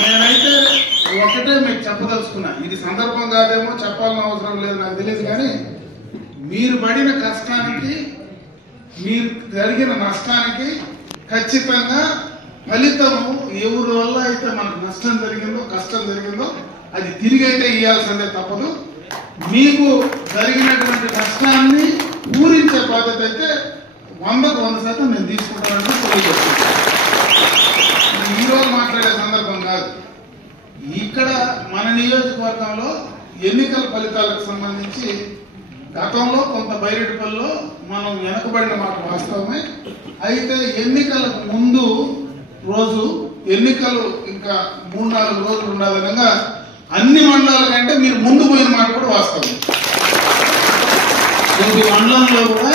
నేనైతే ఒకటే మీకు చెప్పదలుచుకున్నా, ఇది సందర్భం కాదేమో, చెప్పాలని అవసరం లేదు నాకు తెలియదు, కానీ మీరు పడిన కష్టానికి, మీరు జరిగిన నష్టానికి ఖచ్చితంగా ఫలితము ఎవరి వల్ల అయితే మనకు నష్టం జరిగిందో, కష్టం జరిగిందో అది తిరిగి అయితే ఇవ్వాల్సిందే తప్పదు. మీకు జరిగినటువంటి నష్టాన్ని పూరించే బాధ్యత అయితే 100% నేను తీసుకుంటానని తెలియజేస్తాను. ఈరోజు మాట్లాడే సందర్భం కాదు. ఇక్కడ మన నియోజకవర్గంలో ఎన్నికల ఫలితాలకు సంబంధించి గతంలో కొంత బైరెడ్డిపల్లిలో మనం వెనకబడిన మాట వాస్తవమే. అయితే ఎన్నికలకు ముందు రోజు, ఎన్నికలు ఇంకా 3-4 రోజులు ఉండే విధంగా అన్ని మండలాల కంటే మీరు ముందు పోయిన మాట కూడా వాస్తవం. ప్రతి మండలంలో కూడా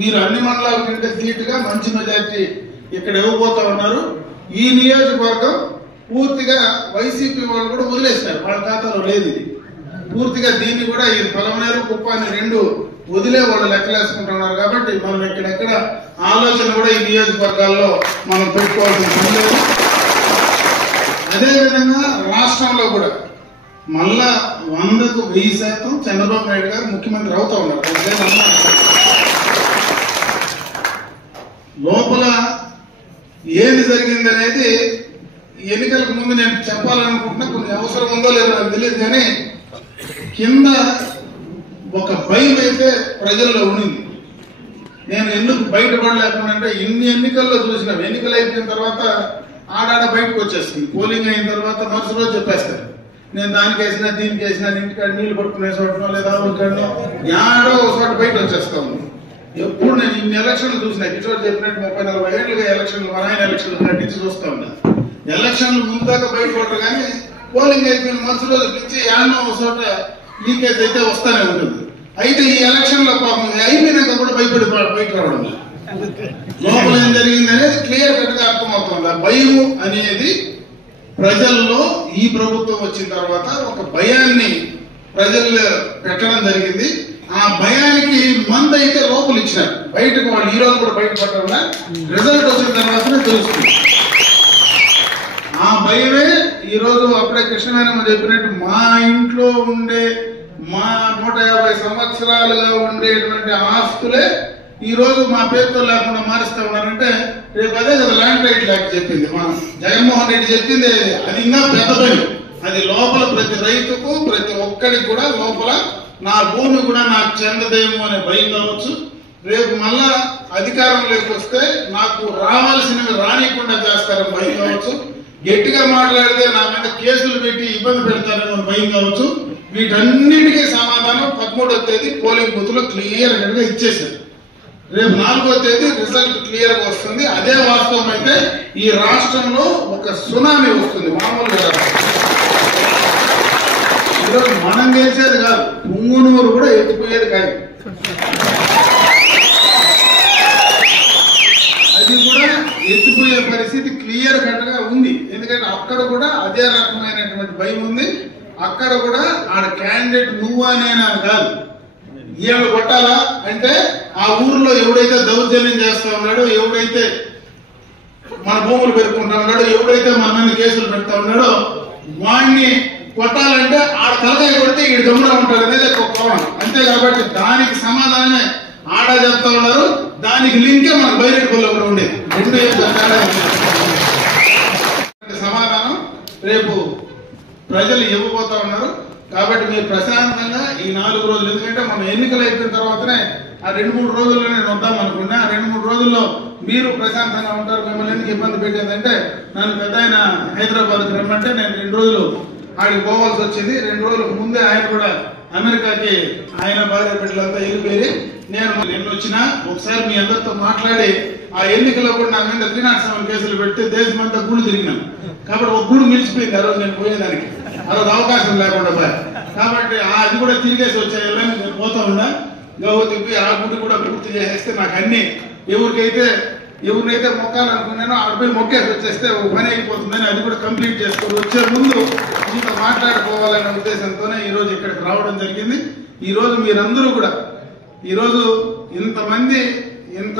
మీరు అన్ని మండలాల కంటే ధీటుగా మంచి మెజార్టీ ఇక్కడ ఇవ్వబోతా ఉన్నారు. ఈ నియోజకవర్గం పూర్తిగా వైసీపీ వాళ్ళు కూడా వదిలేస్తారు, వాళ్ళ ఖాతాలో లేదు ఇది. పూర్తిగా దీన్ని కూడా ఈ పొలమనేరు, కుప్పాన్ని 2 వదిలే వాళ్ళు లెక్కలేసుకుంటున్నారు. కాబట్టి మనం ఎక్కడెక్కడ ఆలోచన కూడా ఈ నియోజకవర్గాల్లో మనం పెట్టుకోవాల్సిన పని లేదు. అదేవిధంగా రాష్ట్రంలో కూడా మళ్ళా 100కు 1000% చంద్రబాబు నాయుడు గారు ముఖ్యమంత్రి అవుతా ఉన్నారు. లోపల ఏది జరిగింది అనేది ఎన్నికలకు ముందు నేను చెప్పాలనుకుంటున్నా, కొన్ని అవసరం ఉందో లేదో నాకు తెలియదు, కానీ కింద ఒక భయం అయితే ప్రజల్లో ఉండింది. నేను ఎందుకు బయటపడలేకుండా అంటే, ఇన్ని ఎన్నికల్లో చూసినాం, ఎన్నికలు అయిపోయిన తర్వాత ఆడాడ బయటకు వచ్చేస్తుంది. పోలింగ్ అయిన తర్వాత మరుసటి రోజు చెప్పేస్తారు, నేను దానికి వేసినా దీనికి వేసినా, ఇంటికాడ నీళ్లు పట్టుకునే చోటనో లేదా ఊరికాడనో యాడో ఒక చోట బయట వచ్చేస్తా ఉంది. ఎప్పుడు నేను ఇన్ని ఎలక్షన్లు చూసినా, కిషోర్ చెప్పినట్టు 30-40 ఏళ్ళుగా ఎలక్షన్లు, మన ఎలక్షన్లు నటించి చూస్తా ఉన్నా. ఎలక్షన్లు ముందు దాకా బయటపడరు, కానీ పోలింగ్ అయిపోయిన మరుసటి రోజు నుంచి యాడనో ఒక చోట లీకేజ్ అయితే వస్తానే ఉంటుంది. అయితే ఈ ఎలక్షన్ లో పాపం అయిపోయినాక కూడా భయపడి బయట రావడం లోపల ఏం జరిగింది అనేది క్లియర్ కట్ గా అర్థమవుతుంది. ఆ భయము అనేది ప్రజల్లో ఈ ప్రభుత్వం వచ్చిన తర్వాత ఒక భయాన్ని ప్రజల్లో పెట్టడం జరిగింది. ఆ భయానికి మందు అయితే లోపల ఇచ్చినారు, బయటకు వాళ్ళు ఈ రోజు కూడా బయటపడకుండా రిజల్ట్ వచ్చిన తర్వాతనే తెలుస్తుంది. ఆ భయమే ఈ రోజు అప్పుడే కృష్ణనారాయణ చెప్పినట్టు మా ఇంట్లో ఉండే, మా 150 సంవత్సరాలుగా ఉండేటువంటి ఆస్తులే ఈ రోజు మా పేరుతో లేకుండా మారుస్తా ఉన్నారంటే, రేపు అదే కదా ల్యాండ్ రైట్ యాక్ట్ చెప్పింది, మనం జగన్మోహన్ రెడ్డి చెప్పింది అది ఇంకా పెద్ద భయం. అది లోపల ప్రతి రైతుకు, ప్రతి ఒక్కడికి కూడా లోపల నా భూమి కూడా నాకు చెందదేమో అనే భయం కావచ్చు. రేపు మళ్ళా అధికారంలోకి వస్తే నాకు రావాల్సినవి రానికుండా చేస్తారని భయం కావచ్చు. గట్టిగా మాట్లాడితే నా మీద కేసులు పెట్టి ఇబ్బంది పెడతారని భయం కావచ్చు. వీటన్నిటికీ సమాధానం 13వ తేదీ పోలింగ్ బూత్ లో క్లియర్ గా ఇచ్చేసారు. రేపు 4వ తేదీ రిజల్ట్ క్లియర్ గా వస్తుంది. అదే వాస్తవం అయితే ఈ రాష్ట్రంలో ఒక సునామీ వస్తుంది, మామూలుగా ఈరోజు మనం గెలిచేది కాదు, పుంగునూరు కూడా ఎత్తిపోయేది కాదు. అది కూడా ఎత్తిపోయే పరిస్థితి క్లియర్ కట్ గా ఉంది. ఎందుకంటే అక్కడ కూడా అదే రకమైనటువంటి భయం ఉంది. అక్కడ కూడా ఆడ క్యాండిడేట్ నువ్వా నేనా కాదు, వీళ్ళు కొట్టాలా అంటే ఆ ఊర్లో ఎవడైతే దౌర్జన్యం చేస్తా ఉన్నాడో, ఎవడైతే మన భూములు పెట్టుకుంటా ఉన్నాడో, ఎవడైతే మన మీద కేసులు పెడతా ఉన్నాడో వాడిని కొట్టాలంటే ఆడ తలకాయ కొడితే ఈడు గమ్మున ఉంటాడు అనేది ఒక కోణం అంతే. కాబట్టి దానికి సమాధానమే ఆడ చెప్తా ఉన్నారు, దానికి లింకే మన బైరెడ్డిపల్లిలో కూడా ఉండేది. 2 సమాధానం రేపు ప్రజలు ఇవ్వబోతా ఉన్నారు. కాబట్టి మీరు ప్రశాంతంగా ఈ 4 రోజులు, ఎందుకంటే మన ఎన్నికలు అయిపోయిన తర్వాతనే ఆ 2-3 రోజుల్లో నేను వద్దాం అనుకున్నా. ఆ 2-3 రోజుల్లో మీరు ప్రశాంతంగా ఉంటారు. మిమ్మల్ని ఎందుకు ఇబ్బంది పెట్టేదంటే, నన్ను పెద్ద ఆయన హైదరాబాద్కి రమ్మంటే నేను 2 రోజులు ఆడికి పోవాల్సి వచ్చింది. 2 రోజులకు ముందే ఆయన కూడా అమెరికాకి, ఆయన భార్య బిడ్డలంతా వెళ్ళిపోయి, నేను నిన్న వచ్చినా ఒకసారి మీ అందరితో మాట్లాడి ఆ ఎన్నికల్లో కూడా నా మీద 307 కేసులు పెడితే దేశమంతా గుళ్ళు తిరిగినాను. కాబట్టి ఒక గుడి నిలిచిపోయింది ఆ రోజు నేను పోయేదానికి, ఆ రోజు అవకాశం లేకుండా పోయా. కాబట్టి అది కూడా తిరిగేసి వచ్చాయని నేను పోతా ఉన్నా. గౌతికి ఆ గుడి కూడా పూర్తి చేసేస్తే నాకు అన్ని ఎవరినైతే మొక్కాలనుకున్నానో ఆడపై మొక్కేసి వచ్చేస్తే ఒక పని అయిపోతుందని అది కూడా కంప్లీట్ చేసుకొని వచ్చే ముందు మీతో మాట్లాడుకోవాలనే ఉద్దేశంతోనే ఈ రోజు ఇక్కడికి రావడం జరిగింది. ఈ రోజు మీరందరూ కూడా ఈరోజు ఇంతమంది ఇంత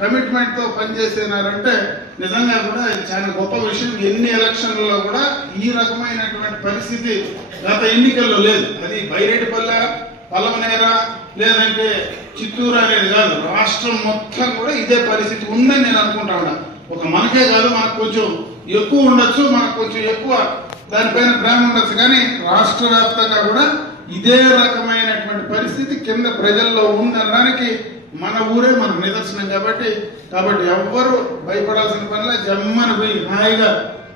కమిట్మెంట్ తో పనిచేసినారంటే నిజంగా కూడా ఇది చాలా గొప్ప విషయం. ఎన్ని ఎలక్షన్లలో కూడా ఈ రకమైనటువంటి పరిస్థితి గత ఎన్నికల్లో లేదు. అది బైరెడ్డిపల్లె, పలమనేర లేదంటే చిత్తూరు అనేది కాదు, రాష్ట్రం మొత్తం కూడా ఇదే పరిస్థితి ఉందని నేను అనుకుంటా ఉన్నా. ఒక మనకే కాదు, మనకు కొంచెం ఎక్కువ ఉండొచ్చు, మనకు కొంచెం ఎక్కువ దానిపైన ప్రేమ ఉండొచ్చు, కానీ రాష్ట్ర వ్యాప్తంగా కూడా ఇదే రకమైనటువంటి పరిస్థితి కింద ప్రజల్లో ఉందనడానికి మన ఊరే మనకు నిదర్శనం. కాబట్టి ఎవ్వరు భయపడాల్సిన పనిలే. జమ్మని పోయి హాయిగా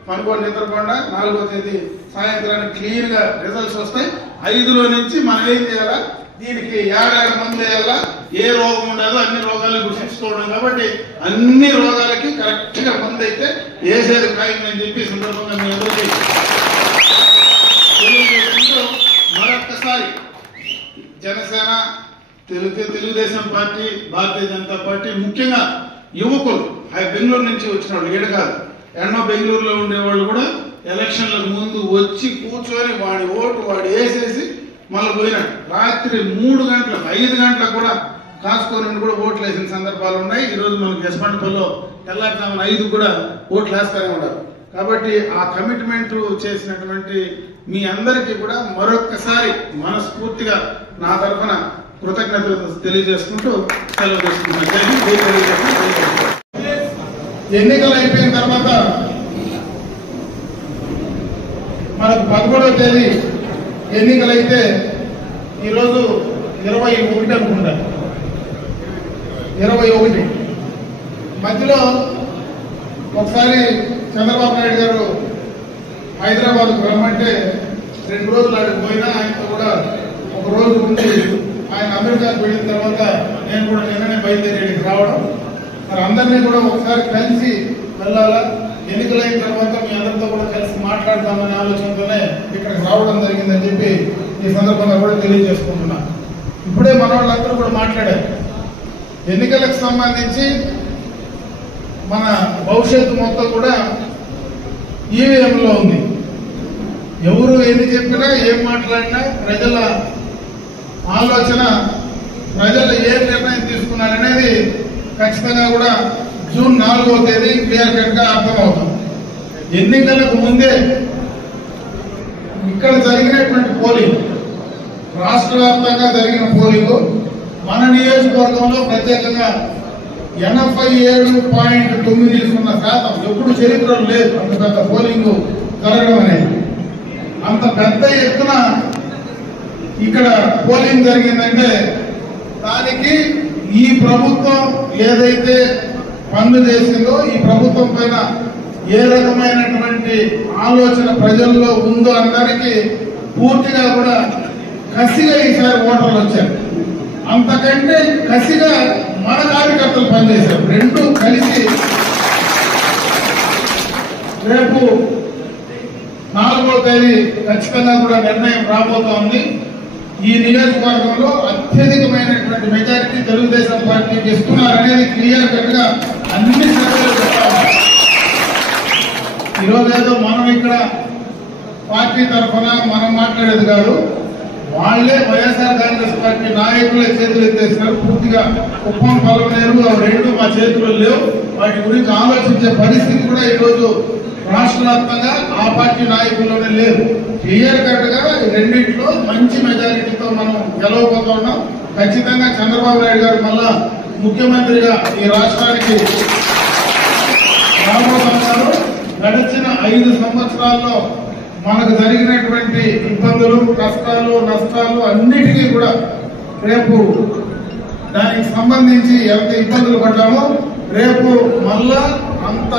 పనుకొని నిద్రపోండా. 4వ తేదీ సాయంత్రానికి క్లియర్ గా రిజల్ట్స్ వస్తాయి. 5లో నుంచి మనం ఏం చేయాలా, దీనికి 7 మందులు వేయాలా, ఏ రోగం ఉండదో అన్ని రోగాలు గుర్తించుకోవడం. కాబట్టి అన్ని రోగాలకి కరెక్ట్ గా మందు అయితే వేసేది ఖాయం అని చెప్పి సందర్భంగా మీ అందరికీ తెలియజేసుకుంటూ మరొక్కసారి జనసేన, తెలుగుదేశం పార్టీ, భారతీయ జనతా పార్టీ, ముఖ్యంగా యువకులు బెంగళూరు నుంచి వచ్చిన వాళ్ళు, ఈడ కాదు ఎన్నో బెంగళూరులో ఉండేవాళ్ళు కూడా ఎలక్షన్లకు ముందు వచ్చి కూర్చొని వాడి ఓటు వాడు వేసేసి మళ్ళీ పోయినాడు. రాత్రి 3 గంటలకు 5 గంటలకు కూడా కాసుకొని కూడా ఓట్లు వేసిన సందర్భాలు ఉన్నాయి. ఈరోజు మనకు యశ్వంతపల్లిలో తెల్లారుజామున 5 కూడా ఓట్లు వేస్తూనే ఉన్నారు. కాబట్టి ఆ కమిట్మెంట్ చేసినటువంటి మీ అందరికీ కూడా మరొక్కసారి మనస్ఫూర్తిగా నా తరఫున కృతజ్ఞతలు తెలియజేసుకుంటూ సెలవు తీసుకుంటున్నాను. ఎన్నికలు అయిపోయిన తర్వాత మనకు 11వ తేదీ ఎన్నికలైతే ఈరోజు 21 అనుకుంటా, 21 మధ్యలో ఒకసారి చంద్రబాబు నాయుడు గారు హైదరాబాద్కు రమ్మంటే 2 రోజులు అక్కడికి పోయినా ఆయనతో కూడా 1 రోజు ఉండి ఆయన అమెరికాకు వెళ్ళిన తర్వాత నేను కూడా నిన్ననే బయలుదేరి రావడం, మరి అందరినీ కూడా ఒకసారి కలిసి వెళ్ళాలా, ఎన్నికలైన తర్వాత మీ అందరితో కూడా కలిసి మాట్లాడదామనే ఆలోచనతోనే ఇక్కడికి రావడం జరిగిందని చెప్పి ఈ సందర్భంగా కూడా తెలియజేసుకుంటున్నా. ఇప్పుడే మన వాళ్ళందరూ కూడా మాట్లాడారు. ఎన్నికలకు సంబంధించి మన భవిష్యత్తు మొత్తం కూడా ఈవీఎంలో ఉంది. ఎవరు ఎన్ని చెప్పినా ఏం మాట్లాడినా ప్రజల ఆలోచన, ప్రజలు ఏ నిర్ణయం తీసుకున్నారనేది ఖచ్చితంగా కూడా జూన్ 4వ తేదీ క్లియర్ కట్ గా అర్థమవుతుంది. ఎన్నికలకు ముందే ఇక్కడ జరిగినటువంటి పోలింగ్, రాష్ట్ర వ్యాప్తంగా జరిగిన పోలింగ్ మన నియోజకవర్గంలో ప్రత్యేకంగా 87.9% ఎప్పుడు చరిత్రలో లేదు. అంత పెద్ద పోలింగ్ జరగడం అనేది, అంత పెద్ద ఎత్తున ఇక్కడ పోలింగ్ జరిగిందంటే దానికి ఈ ప్రభుత్వం ఏదైతే పనులు చేసిందో, ఈ ప్రభుత్వం పైన ఏ రకమైనటువంటి ఆలోచన ప్రజల్లో ఉందో అనడానికి పూర్తిగా కూడా కసిగా ఈసారి ఓటర్లు వచ్చారు. అంతకంటే కసిగా మన కార్యకర్తలు పనిచేశారు. 2 కలిసి రేపు 4వ తేదీ ఖచ్చితంగా కూడా నిర్ణయం రాబోతోంది. ఈ నియోజకవర్గంలో అత్యధికమైనటువంటి మెజారిటీ తెలుగుదేశం పార్టీకి ఇస్తున్నారనేది క్లియర్ కట్ గా అన్ని సర్వేలు చెప్తారు. ఈరోజు ఏదో మనం ఇక్కడ పార్టీ తరఫున మనం మాట్లాడేది కాదు, వాళ్లే వైఎస్ఆర్ కాంగ్రెస్ పార్టీ నాయకులే చేతులు ఎత్తేసినారు. పూర్తిగా కుప్పం, పలమనేరు 2 మా చేతుల్లో లేవు. వాటి గురించి ఆలోచించే పరిస్థితి కూడా ఈరోజు రాష్ట్ర వ్యాప్తంగా ఆ పార్టీ నాయకుల్లోనే లేదు. క్లియర్ కట్ గా రెండింటిలో మంచి మెజారిటీతో మనం గెలవబోతా ఉన్నాం. ఖచ్చితంగా చంద్రబాబు నాయుడు గారు మళ్ళా ముఖ్యమంత్రిగా ఈ రాష్ట్రానికి రాబోతున్నారు. గడిచిన 5 సంవత్సరాల్లో మనకు జరిగినటువంటి ఇబ్బందులు, కష్టాలు, నష్టాలు అన్నిటికీ కూడా రేపు దానికి సంబంధించి ఎంత ఇబ్బందులు పడ్డామో రేపు మళ్ళా అంత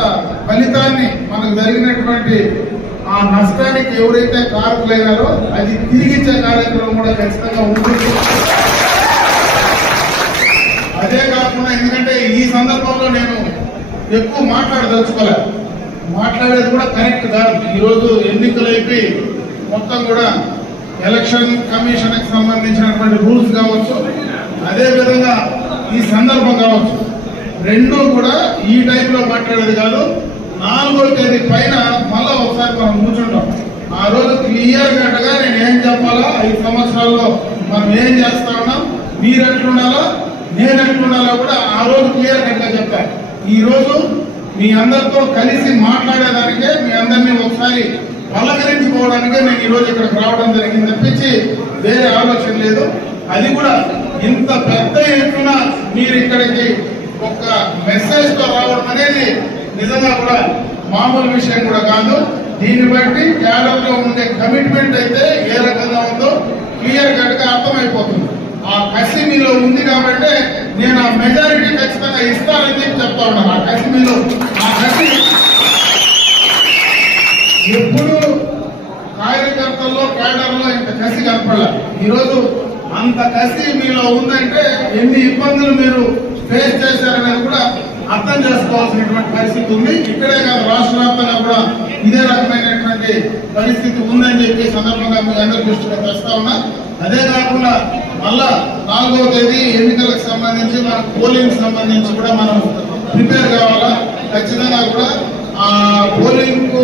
ఫలితాన్ని, మనకు జరిగినటువంటి ఆ నష్టానికి ఎవరైతే కారకులైనారో అది తిరిగిచ్చే కార్యక్రమం కూడా ఖచ్చితంగా ఉంటుంది. అదే కాకుండా ఎందుకంటే ఈ సందర్భంలో నేను ఎక్కువ మాట్లాడదలుచుకోలేదు, మాట్లాడేది కూడా కరెక్ట్ కాదు. ఈరోజు ఎన్నికలు అయిపోయి మొత్తం కూడా ఎలక్షన్ కమిషన్ కి సంబంధించినటువంటి రూల్స్ కావచ్చు, అదేవిధంగా ఈ సందర్భం కావచ్చు, 2 కూడా ఈ టైంలో మాట్లాడేది కాదు. 4వ తేదీ పైన మళ్ళా ఒకసారి మనం కూర్చుంటాం. ఆ రోజు క్లియర్ కట్ గా నేను ఏం చెప్పాలా, 5 సంవత్సరాల్లో మనం ఏం చేస్తా ఉన్నాం, మీరు ఎట్లుండాలా, నేను ఎట్లుండాలో కూడా ఆ రోజు క్లియర్ కట్ గా చెప్పాను. ఈ రోజు మీ అందరితో కలిసి మాట్లాడేదానికే, మీ అందరినీ ఒకసారి పలకరించుకోవడానికే నేను ఈ రోజు ఇక్కడికి రావడం జరిగింది తప్పించి వేరే ఆలోచన లేదు. అది కూడా ఇంత పెద్ద ఎత్తున మీరు ఇక్కడికి ఒక మెసేజ్ తో రావడం అనేది నిజంగా కూడా మామూలు విషయం కూడా కాదు. దీన్ని బట్టి క్యాడర్ లో ఉండే కమిట్మెంట్ అయితే ఏ రకంగా ఉందో క్లియర్ కట్ గా అర్థమైపోతుంది. ఆ కసి మీలో ఉంది కాబట్టి నేను ఆ మెజారిటీ ఖచ్చితంగా ఇస్తానని చెప్పి చెప్తా ఉన్నాను. ఆ కసి మీలో, ఆ కసి ఎప్పుడు కార్యకర్తల్లో క్యాడర్లో ఇంత కసి కనపడాలి. ఈరోజు అంత కసి మీలో ఉందంటే ఎన్ని ఇబ్బందులు మీరు ఫేస్ చేశారనేది కూడా అర్థం చేసుకోవాల్సినటువంటి పరిస్థితి ఉంది. ఇక్కడే కాదు, రాష్ట్ర వ్యాప్తంగా కూడా ఇదే రకమైనటువంటి పరిస్థితి ఉందని చెప్పి సందర్భంగా మీ అందరి దృష్టిలో తెస్తా ఉన్నా. అదే కాకుండా మళ్ళా 4వ తేదీ ఎన్నికలకు సంబంధించి మన పోలింగ్ సంబంధించి కూడా మనం ప్రిపేర్ కావాలా. ఖచ్చితంగా కూడా ఆ పోలింగ్ కు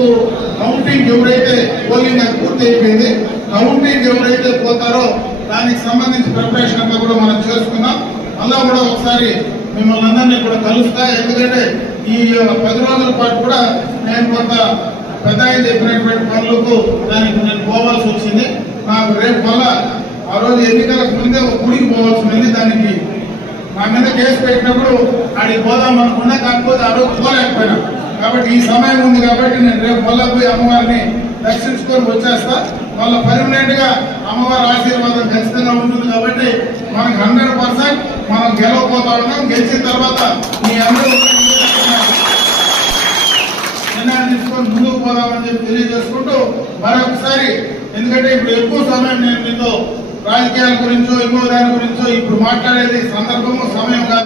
కౌంటింగ్ ఎవరైతే పోలింగ్ అది పూర్తి అయిపోయింది, కౌంటింగ్ ఎవరైతే పోతారో దానికి సంబంధించి ప్రిపరేషన్ అంతా కూడా మనం చేసుకున్నాం. అలా కూడా ఒకసారి మిమ్మల్ని అందరినీ కూడా కలుస్తా. ఎందుకంటే ఈ 10 రోజుల పాటు కూడా నేను కొంత పెద్ద చెప్పినటువంటి పనులకు దానికి నేను పోవాల్సి వచ్చింది. నాకు రేపు మళ్ళా ఆ రోజు ఎన్నికలకు ముందే ఒక గుడికి పోవాల్సి ఉంది. దానికి నా మీద కేసు పెట్టినప్పుడు అడిగి పోదాం అనుకున్నా, కాకపోతే ఆ రోజు పోలేకపోయినా. కాబట్టి ఈ సమయం ఉంది కాబట్టి నేను రేపు మళ్ళా పోయి అమ్మవారిని దర్శించుకొని వచ్చేస్తా. మళ్ళీ పర్మనెంట్ గా అమ్మవారి ఆశీర్వాదం ఖచ్చితంగా ఉంటుంది. కాబట్టి మనకు 100% మనం గెలవపోతా ఉన్నాం. గెలిచిన తర్వాత మీ అందరూ నిర్ణయం తీసుకొని ముందుకు పోదామని చెప్పి తెలియజేసుకుంటూ మరొకసారి, ఎందుకంటే ఇప్పుడు ఎక్కువ సమయం నేను మీతో రాజకీయాల గురించో ఇంకో దాని గురించో ఇప్పుడు మాట్లాడేది సందర్భము సమయం కాదు.